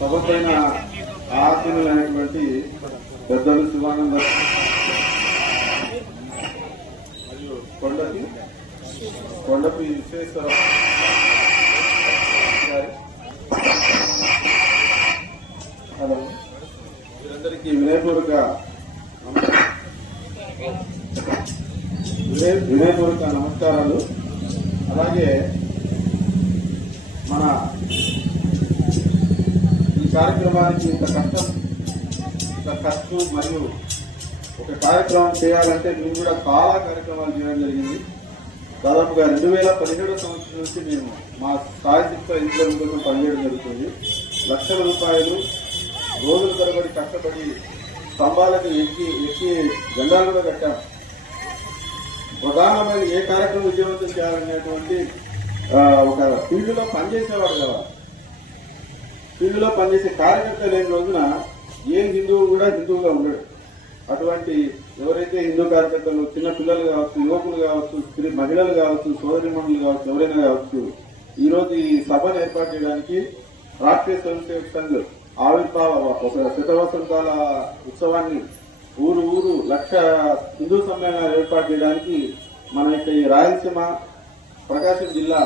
సభ పైన ఆశీనులైనటువంటి పెద్దలు శివానంద మరియు కొండపి విశ్వేశ్వర గారి వీరందరికీ వినయపూర్వక నమస్కారాలు. అలాగే మన ఈ కార్యక్రమానికి ఇంత ఖర్చు మరియు ఒక కార్యక్రమం చేయాలంటే మేము కూడా చాలా కార్యక్రమాలు చేయడం జరిగింది. దాదాపుగా 2017 సంవత్సరం నుంచి మేము మా స్థాయిశిక్ష ఇంటర్ కోసం పనిచేయడం జరుగుతుంది. లక్షల రూపాయలు రోజుల తరబడి కష్టపడి స్తంభాలకు ఎక్కి జెండాలు కూడా కట్టాము. ప్రధానమైన ఏ కార్యక్రమం విజయవంతం చేయాలనేటువంటి ఒక ఫీల్డ్లో పనిచేసేవాడు కదా. ఫీల్డ్లో పనిచేసే కార్యకర్త లేని రోజున ఏ హిందువు కూడా హిందువుగా ఉండడు. అటువంటి ఎవరైతే హిందూ కార్యకర్తలు, చిన్న పిల్లలు కావచ్చు, యువకులు కావచ్చు, స్త్రీ మహిళలు కావచ్చు, సోదరిమణులు కావచ్చు, ఎవరైనా కావచ్చు, ఈ రోజు ఈ సభను ఏర్పాటు చేయడానికి రాష్ట్రీయ స్వయం సేవక్ సంఘ్ ఆవిర్భావ ఒక శతవసంతాల ఉత్సవాన్ని ఊరు లక్ష హిందూ సమ్మేళనాలు ఏర్పాటు చేయడానికి మన యొక్క ఈ రాయలసీమ ప్రకాశం జిల్లా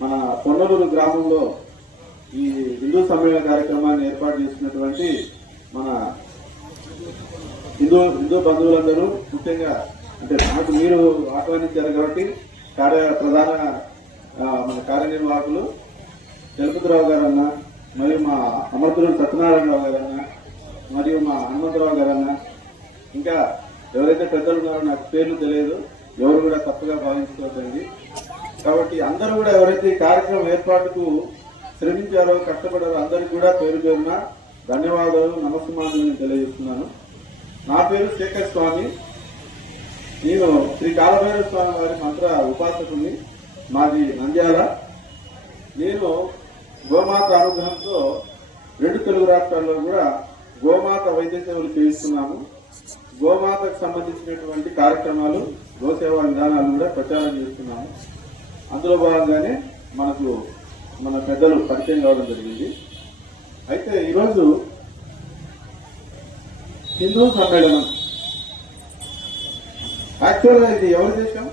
మన పొన్నలూరు గ్రామంలో ఈ హిందూ సమ్మేళన కార్యక్రమాన్ని ఏర్పాటు చేసినటువంటి మన హిందూ బంధువులందరూ, ముఖ్యంగా అంటే నాకు మీరు ఆహ్వానించారు కాబట్టి ప్రధాన మన కార్యనిర్వాహకులు చలపతిరావు గారన్న, మరియు మా అమర్తులు సత్యనారాయణరావు గారన్న, మరియు మా హనుమంతరావు గారన్న, ఇంకా ఎవరైతే పెద్దలు ఉన్నారో నాకు పేర్లు తెలియదు, ఎవరు కూడా తప్పుగా భావించుకోవద్దండి. కాబట్టి అందరూ కూడా ఎవరైతే ఈ కార్యక్రమం ఏర్పాటుకు శ్రమించారో, కష్టపడారో అందరికీ కూడా పేరు పేరున ధన్యవాదాలు, నమస్కారాలు తెలియజేస్తున్నాను. నా పేరు శేఖర్ స్వామి. నేను శ్రీ కాలభైరవ స్వామి వారి మంత్ర ఉపాసకుని. మాది నంద్యాల. నేను గోమాత అనుగ్రహంతో 2 తెలుగు రాష్ట్రాల్లో కూడా గోమాత వైద్య సేవలు చేయిస్తున్నాము. గోమాతకు సంబంధించినటువంటి కార్యక్రమాలు, గోసేవా విధానాలు కూడా ప్రచారం చేస్తున్నాము. అందులో భాగంగానే మనకు మన పెద్దలు పరిచయం కావడం జరిగింది. అయితే ఈరోజు హిందూ సమ్మేళనం యాక్చువల్గా ఇది ఎవరి దేశం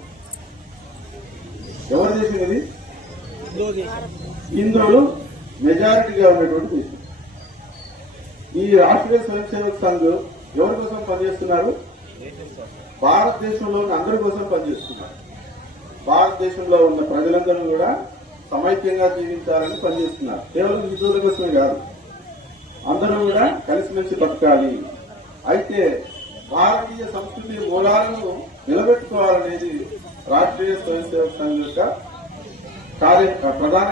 ఇది? హిందువులు మెజారిటీగా ఉన్నటువంటి దేశం. ఈ రాష్ట్రీయ స్వయం సేవక్ సంఘ్ ఎవరి కోసం పనిచేస్తున్నారు? భారతదేశంలో ఉన్న అందరి కోసం పనిచేస్తున్నారు. భారతదేశంలో ఉన్న ప్రజలందరూ కూడా సమైక్యంగా జీవించాలని పనిచేస్తున్నారు. కేవలం హిందువుల కోసమే కాదు, అందరూ కూడా కలిసిమెలిసి బతకాలి. అయితే భారతీయ సంస్కృతి మూలాలను నిలబెట్టుకోవాలనేది రాష్ట్రీయ స్వయం సేవక్ సంఘ్ యొక్క ప్రధాన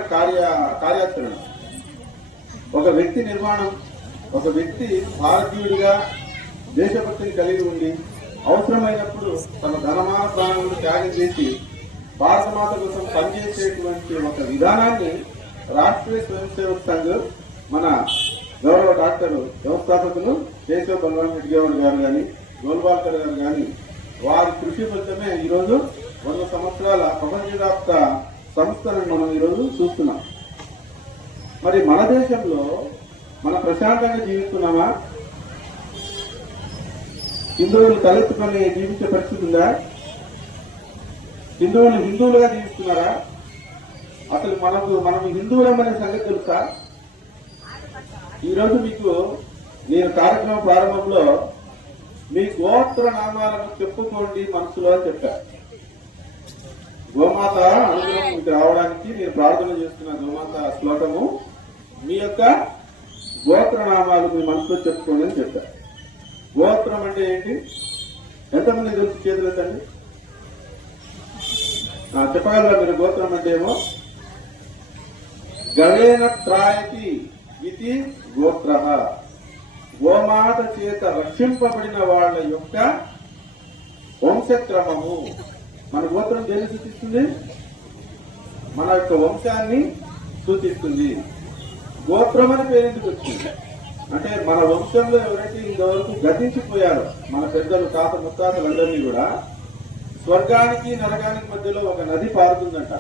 కార్యాచరణ. ఒక వ్యక్తి నిర్మాణం, ఒక వ్యక్తి భారతీయుడిగా దేశభక్తిని కలిగి ఉండి అవసరమైనప్పుడు తన ధనమాన ప్రాణాలను త్యాగం చేసి భారతమాత కోసం పనిచేసేటువంటి ఒక విధానాన్ని రాష్ట్రీయ స్వయం సేవక్ సంఘ్ మన గౌరవ డాక్టర్ వ్యవస్థాపకులు కేశవ బలరాం రెడ్డి గారు కానీ, గోల్వాల్కర్ గారు కానీ, వారి కృషి ఫలితమే ఈరోజు 100 సంవత్సరాల ప్రపంచవ్యాప్త సంస్థలను మనం ఈరోజు చూస్తున్నాం. మరి మన దేశంలో మనం ప్రశాంతంగా జీవిస్తున్నామా? హిందువులు తలెత్తుకొని జీవించే పరిస్థితి ఉందా? హిందువులు హిందువులుగా జీవిస్తున్నారా? అసలు మనం హిందువులమనే సంగతి తెలుసా? ఈరోజు మీకు నేను కార్యక్రమం ప్రారంభంలో మీ గోత్ర నామాలను చెప్పుకోండి మనసులో అని చెప్పాను. గోమాత అనుగ్రహం రావడానికి నేను ప్రార్థన చేస్తున్న గోమాత శ్లోకము, మీ యొక్క గోత్రనామాలు మీ మనసులో చెప్పుకోండి అని చెప్పారు. గోత్రం అంటే ఏంటి? ఎంతమంది తెలుసు? చేతులు ఎత్తండి. చెప్పగలరా మీరు? గోత్రం అంటే ఏమో గవేన త్రాయతి ఇది గోత్ర. గోమాత చేత రక్షింపబడిన వాళ్ళ యొక్క వంశక్రమము. మన గోత్రం దేన్ని సూచిస్తుంది? మన యొక్క వంశాన్ని సూచిస్తుంది. గోత్రం అని పేరెందుకు వచ్చింది అంటే మన వంశంలో ఎవరైతే ఇంతవరకు గతించిపోయారో మన పెద్దలు, తాత ముత్తాతలందరినీ కూడా స్వర్గానికి నరకానికి మధ్యలో ఒక నది పారుతుందంట.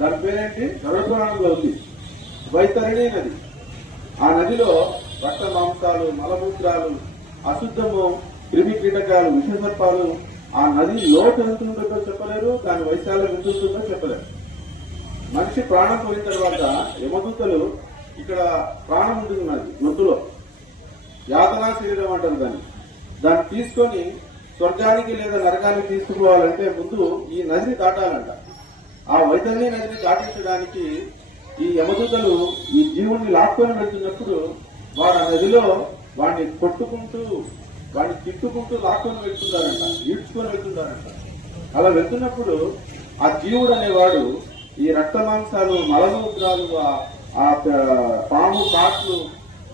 దాని పేరేంటి? గరుడ పురాణంలో ఉంది, వైతరిణి నది. ఆ నదిలో రక్త మాంసాలు, మలమూత్రాలు, అశుద్ధము, క్రిమి కీటకాలు, విషసర్పాలు, ఆ నది లోటు ఎంత ఉంటుందో చెప్పలేరు, దాని వైశాల్యం ఎంత ఉంటుందో చెప్పలేరు. మనిషి ప్రాణం పోయిన తర్వాత యమదూతలు, ఇక్కడ ప్రాణం ఉంటుంది నది నొద్దులో, యాతనా శరీరం అంటారు దాన్ని తీసుకొని స్వర్గానికి లేదా నరకానికి తీసుకుపోవాలంటే ముందు ఈ నదిని దాటాలంట. ఆ వైతరణి నదిని దాటించడానికి ఈ యమదూతలు ఈ జీవుణ్ణి లాక్కొని వెళ్తున్నప్పుడు వాడు ఆ నదిలో వాడిని కొట్టుకుంటూ, వాడిని తిట్టుకుంటూ లాక్కొని వెళ్తున్నారంట, ఈడ్చుకొని వెళ్తున్నారంట. అలా వెళ్తున్నప్పుడు ఆ జీవుడు అనేవాడు ఈ రక్త మాంసాలు, మలమూత్రాలు, ఆ పాము కాట్లు,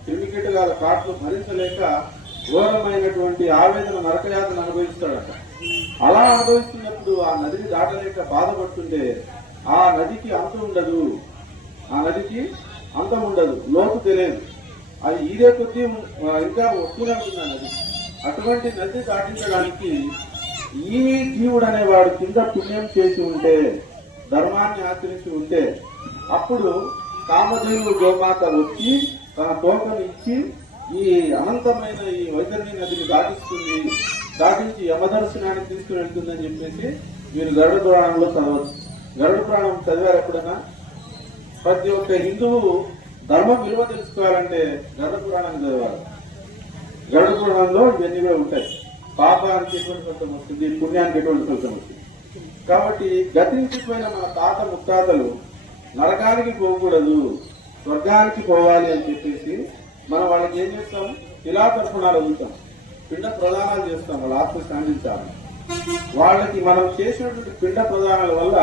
క్రిమికీటకాల కాట్లు భరించలేక ఘోరమైనటువంటి ఆవేదన, నరకయాతన అనుభవిస్తాడట. అలా అనుభవిస్తున్నప్పుడు ఆ నదిని దాటలేక బాధపడుతుంటే ఆ నదికి అంతం ఉండదు, ఆ నదికి అంతం ఉండదు, లోతు తెలియదు. అది ఈదే కొద్దీ ఇంకా వస్తూనే ఉంటుంది ఆ నది. అటువంటి నది దాటించడానికి ఈ జీవుడు అనేవాడు కింద పుణ్యం చేసి ఉంటే, ధర్మాన్ని ఆచరించి ఉంటే, అప్పుడు కామధేను గోమాత వచ్చి తన తోకను ఇచ్చి ఈ అనంతమైన ఈ వైతరణి నదిని దాటిస్తుంది, దాటించి యమదర్శనానికి తీసుకుని వెళ్తుందని చెప్పేసి మీరు గరుడ పురాణంలో చదవచ్చు. గరుడ పురాణం చదివారు ఎప్పుడైనా? ప్రతి ఒక్క హిందువు ధర్మం విలువ తెలుసుకోవాలంటే గరుడ పురాణం చదవాలి. గరుడ పురాణంలో ఇవన్నీ కూడా ఉంటాయి. పాపానికి ఎటువంటి ఫలితం వస్తుంది, పుణ్యానికి ఎటువంటి ఫలితం వస్తుంది. కాబట్టి గతించిపోయిన మన తాత ముత్తాతలు నరకానికి పోకూడదు, స్వర్గానికి పోవాలి అని చెప్పేసి మనం వాళ్ళకి ఏం చేస్తాం? ఇలా తర్పణాలు వదులుతాం, పిండ ప్రదానాలు చేస్తాం, వాళ్ళ ఆత్మ శాంతించాలి. వాళ్ళకి మనం చేసినటువంటి పిండ ప్రదానాల వల్ల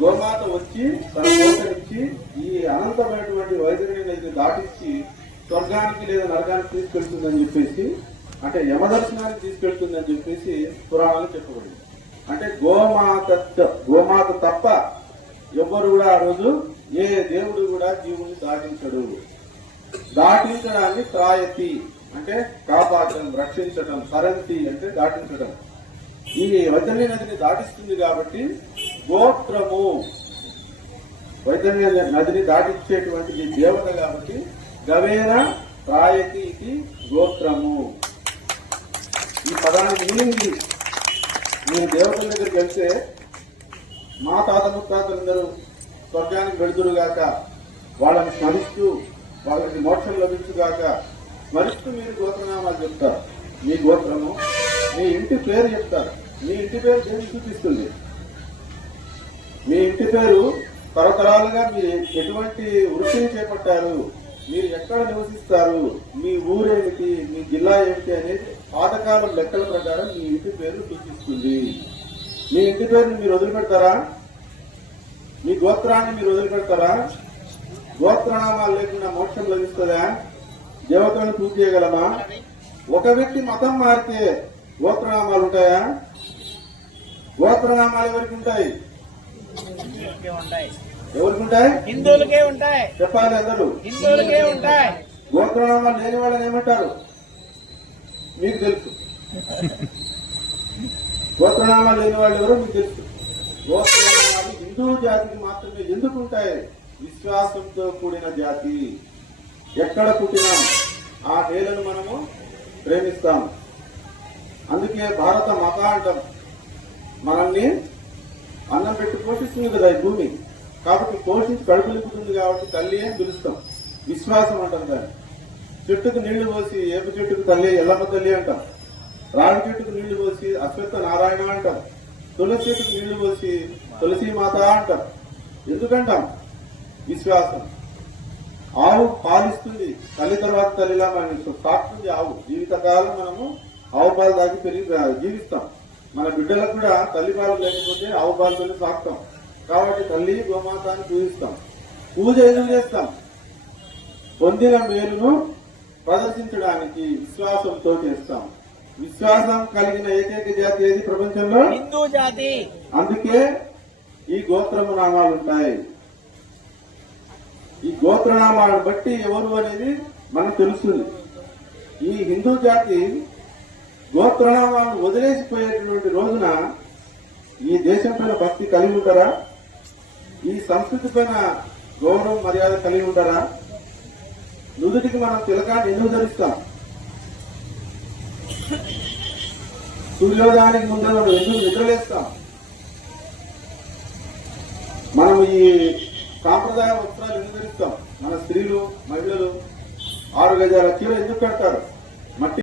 గోమాత వచ్చి తన కోటనిచ్చి ఈ అనంతమైనటువంటి వైద్యుని నదిని దాటించి స్వర్గానికి లేదా నరకానికి తీసుకెళ్తుందని చెప్పేసి, అంటే యమదర్శనానికి తీసుకెళ్తుందని చెప్పేసి పురాణాలు చెప్పబడింది. అంటే గోమాత తప్ప ఎవ్వరు కూడా ఆ రోజు ఏ దేవుడు కూడా జీవుని దాటించడు. దాటించడాన్ని త్రాయతి అంటే కాపాడటం, రక్షించడం, తరంతి అంటే దాటించడం. ఈ వైతరణి నదిని దాటిస్తుంది కాబట్టి గోత్రము, వైతరణి నదిని దాటించేటువంటి దేవత కాబట్టి గవేన త్రాయతి ఇది గోత్రము. ఈ పదానికి మీనింగ్ మీరు దేవతల దగ్గరికి వెళ్తే మా తాత ముత్తాతలందరూ స్వర్గానికి వెళుదురుగాక, వాళ్ళని స్మరిస్తూ వాళ్ళకి మోక్షం లభించుగాక స్మరిస్తూ మీరు గోత్రనామాలు చెప్తారు. మీ గోత్రము, మీ ఇంటి పేరు చెప్తారు. మీ ఇంటి పేరు దేన్ని సూచిస్తుంది? మీ ఇంటి పేరు తరతరాలుగా మీరు ఎటువంటి వృత్తిని చేపట్టారు, మీరు ఎక్కడ నివసిస్తారు, మీ ఊరేమిటి, మీ జిల్లా ఏమిటి అనేది పాతకాలం లెక్కల ప్రకారం మీ ఇంటి పేరు సూచిస్తుంది. మీ ఇంటి పేరుని మీరు వదిలిపెడతారా? మీ గోత్రాన్ని మీరు వదిలిపెడతారా? గోత్రనామాలు లేకుండా మోక్షం లభిస్తుందా? దేవతలను పూజ చేయగలమా? ఒక వ్యక్తి మతం మారితే గోత్రనామాలు ఉంటాయా? గోత్రనామాలు ఎవరికి ఉంటాయి? ఎవరికి ఉంటాయి? హిందువులకే ఉంటాయి. చెప్పాలి అందరూ. హిందువులకే ఉంటాయి. గోత్రనామాలు లేని వాళ్ళని ఏమంటారు? మీకు తెలుసు. గోత్రనామాలు లేని వాళ్ళు ఎవరో మీకు తెలుసు. గోత్రనామాలు హిందూ జాతికి మాత్రమే ఎందుకు ఉంటాయి? విశ్వాసంతో కూడిన జాతి. ఎక్కడ పుట్టినాం ఆ నేలను మనము ప్రేమిస్తాం. అందుకే భారత మాత అంటాం. మనల్ని అన్నం పెట్టి పోషిస్తుంది కదా ఈ భూమి. కాబట్టి పోషించి కడుపు నింపుతుంది కాబట్టి తల్లి అని పిలుస్తాం. విశ్వాసం అంటాం దాన్ని. చెట్టుకు నీళ్లు పోసి ఏప చెట్టుకు తల్లి ఎల్లమ్మ తల్లి అంటాం. రావి చెట్టుకు నీళ్లు పోసి అశ్వత్థ నారాయణ అంటాం. తులసి చెట్టుకు నీళ్లు పోసి తులసి మాత అంటాం. ఎందుకంటాం? విశ్వాసం. ఆవు పాలిస్తుంది, తల్లి తర్వాత తల్లిలా మనం సాకుతుంది ఆవు. జీవితకాలం మనము ఆవు పాలు తాగి పెరిగి జీవిస్తాం. మన బిడ్డలకు కూడా తల్లి పాలు లేకపోతే ఆవు పాలతో సాకుతాం. కాబట్టి తల్లి గోమాతాన్ని పూజిస్తాం. పూజ ఎందుకు చేస్తాం? పొందిన మేలును ప్రదర్శించడానికి విశ్వాసంతో చేస్తాం. విశ్వాసం కలిగిన ఏకైక జాతి ఏది ప్రపంచంలో? హిందూ జాతి. అందుకే ఈ గోత్రము నామాలు ఉంటాయి. ఈ గోత్రనామాలను బట్టి ఎవరు అనేది మనకు తెలుస్తుంది. ఈ హిందూ జాతి గోత్రనామాలను వదిలేసిపోయేటువంటి రోజున ఈ దేశం పైన భక్తి కలిగి ఉంటారా? ఈ సంస్కృతి పైన గౌరవం మర్యాద కలిగి ఉంటారా? నుదుటికి మనం తిలకాన్ని ఎందుకు ధరిస్తాం? సూర్యోదయానికి ముందే మనం ఎందుకు నిద్రలేస్తాం? మనం ఈ సాంప్రదాయ వస్త్రాలు ఎందుకు ధరిస్తాం? మన స్త్రీలు మహిళలు 6 గజాల చీర ఎందుకు కడతారు? మట్టి